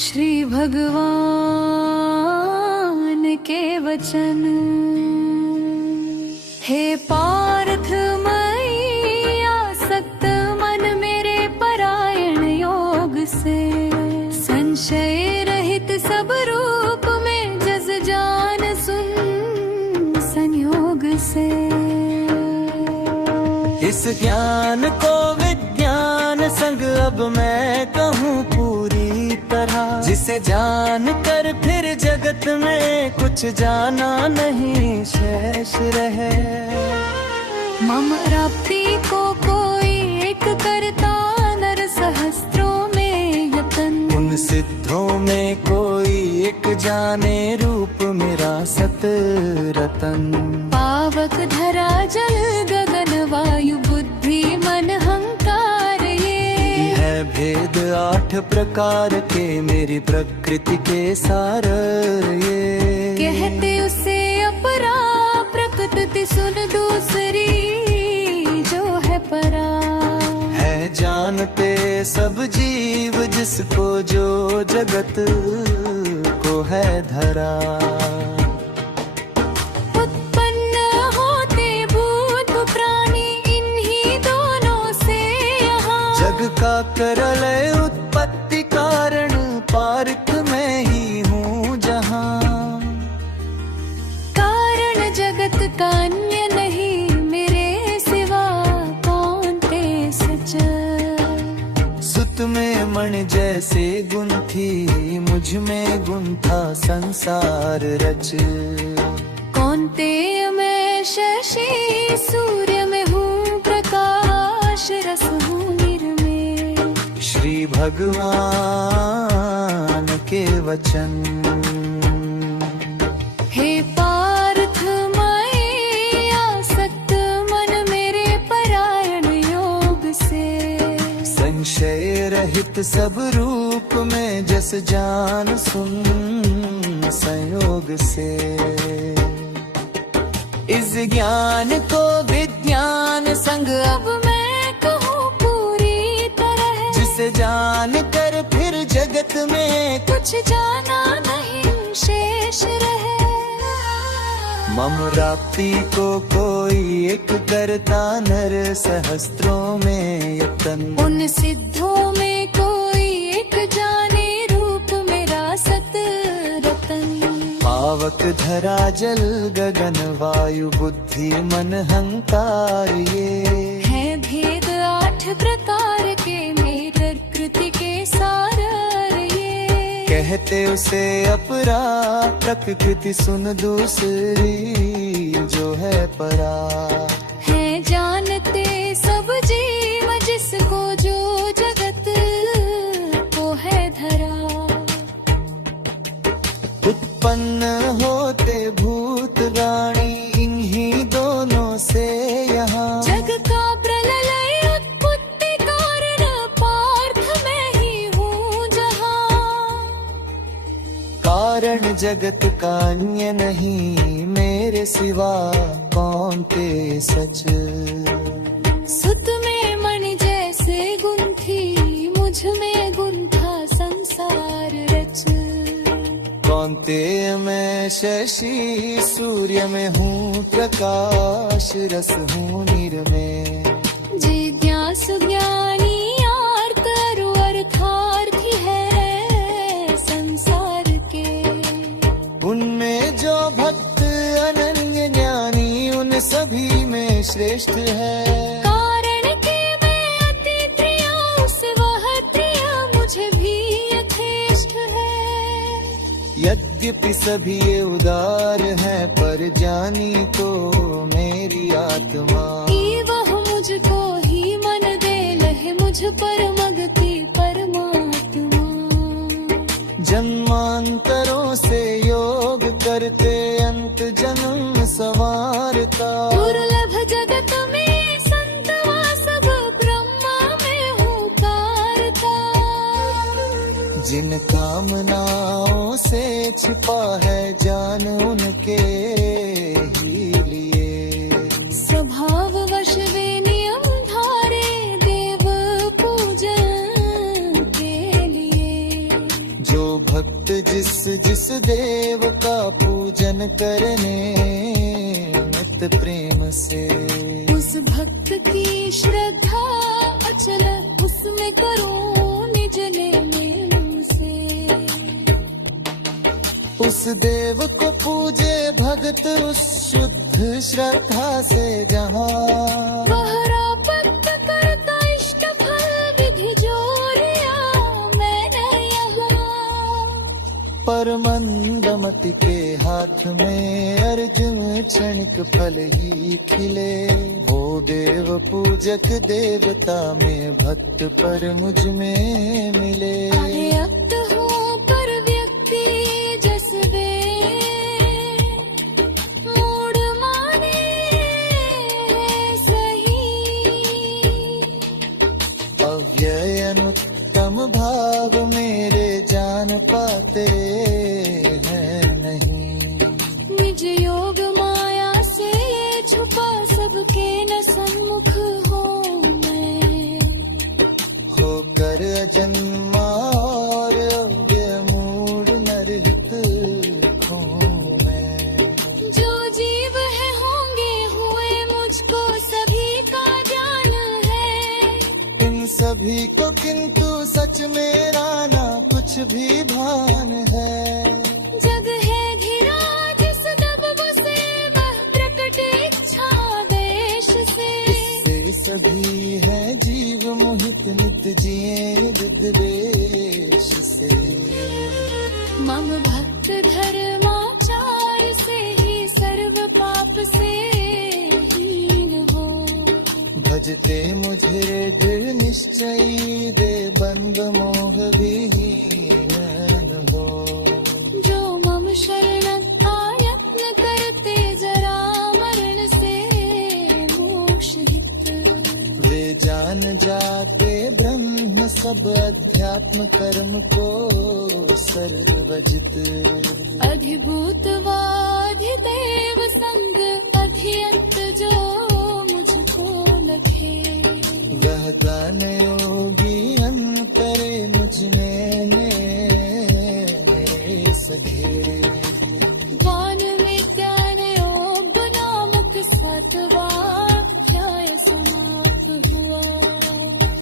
श्री भगवान के वचन। हे पार्थ मई आसक्त मन मेरे परायण योग से, संशय रहित सब रूप में जस जान सुन संयोग से। इस ज्ञान को विज्ञान संग अब मैं कहूँ पूरी तरह, जिसे जान कर फिर जगत में कुछ जाना नहीं शेष रहे। मम प्राप्ति को कोई एक करता नर सहस्त्रों में यतन, उन सिद्धों में कोई एक जाने रूप मेरा सत रतन। पावक धरा जल गगन वायु बुद्धि मन हंकार ये है भेद 8 प्रकार के मेरी प्रकृति के सार ये। कहते उसे अपरा प्रकृति सुन दूसरी जो है परा। है जानते सब जीव जिसको जो जगत को है धरा। उत्पन्न होते भूत प्राणी इन्हीं दोनों से यहाँ, जग का करलय उत्पत्ति कारण पार्थ में ही हूँ जहाँ। कारण जगत का अन्य नहीं मेरे सिवा कौन ते सच। सुत में मण जैसे गुंथी मुझ में गुंथा संसार रच। कौनते मैं शशि सूर्य में हूँ प्रकाश रस हूँ निर्मल। श्री भगवान के वचन। हे पार्थ मई आसक्त मन मेरे परायण योग से, संशय रहित सब रूप में जस जान सुन संयोग से। इस ज्ञान को विज्ञान संग अब मैं कहूँ पूरी तरह, जिसे जान कर फिर जगत में कुछ जाना नहीं शेष रहे। मम प्राप्ति को कोई एक करता नर सहस्त्रों में यतन, उन सिद्धों में कोई एक जाने रूप मेरा सत रतन। पावक धरा जल गगन वायु बुद्धि मन हंकार ये। है भेद 8 प्रकार के मेरी प्रकृति के सार ये। कहते उसे अपरा प्रकृति सुन दूसरी जो है परा। है जानते सब जीव जिसको जो जगत को है धरा। उत्पन्न होते भूत रानी इन्हीं दोनों से यहाँ, जग का प्रलय उत्पत्ति कारण पार्थ मैं ही हूँ जहाँ। कारण जगत का अन्य नहीं मेरे सिवा कौन ते सच। सुत में मणि जैसे गुंथी मुझ में गुंथा संसार रच। कौनते मैं शशि सूर्य में हूँ प्रकाश रस हूँ निर्मय। जिज्ञासु ज्ञानी आर्त अरु अर्थार्थी है संसार के, उनमें जो भक्त अनन्य ज्ञानी उन सभी में श्रेष्ठ है। कारण के मैं अति प्रिय उस वह प्रिय मुझे भी यथेष्ट है। यद्यपि सभी ये उदार है पर जानी तो मेरी आत्मा। वह मुझको ही मन दे लहे मुझ पर मगती परमात्मा। जन्मांतरों से योग करते अंत जन्म संवारता। दुर्लभ जगत में संतवा सब ब्रह्मा में हूँ तारता। जिन कामनाओं से छिपा है जान उनके ही लिए। स्वभाव वश वे नियम धारे देव पूजन के लिए। जो जिस जिस देव का पूजन करने नित प्रेम से। उस भक्त की श्रद्धा अचल उसमें करूं निज लेने से। उस देव को पूजे भगत उस शुद्ध श्रद्धा से जहाँ। पहरापत करता इष्ट फल विधि जोरिया मैंने यहाँ। पर मंदमति के हाथ में अर्जुन क्षणिक फल ही खिले। वो देव पूजक देवता में भक्त पर मुझ में मिले। अभिव्यक्त हूँ पर व्यक्ति जस वे मूढ़ माने सही। अव्यय अनुत्तम भाव मेरे जान पाते हैं नहीं। निज योग माया से छुपा सबके न सम्मुख हूँ मैं। होकर अजन्मा और अव्यय मूढ़ नरहित हूँ मैं। जो जीव है होंगे हुए मुझको सभी का ज्ञान है। इन सभी को किंतु सच मेरा ना कुछ भी भान है। जग है घिरा जिस दब बसे वह प्रकट इच्छा देश से। इससे सभी है जीव मोहित नित जिए विद्वेष से। मम भक्त धर्माचार से ही सर्व पाप से हीन हो। भजते मुझे दृढ़ निश्चयी दे बंद मोह विहीन हो। जो मम शरण आयत्न करते जरा मरण से मोक्ष हित। वे जान जाते ब्रह्म सब अध्यात्म कर्म को सर्वजित। अधिभूत वाधिदेव संग अधियंत जो मुझको लखे। वह गाने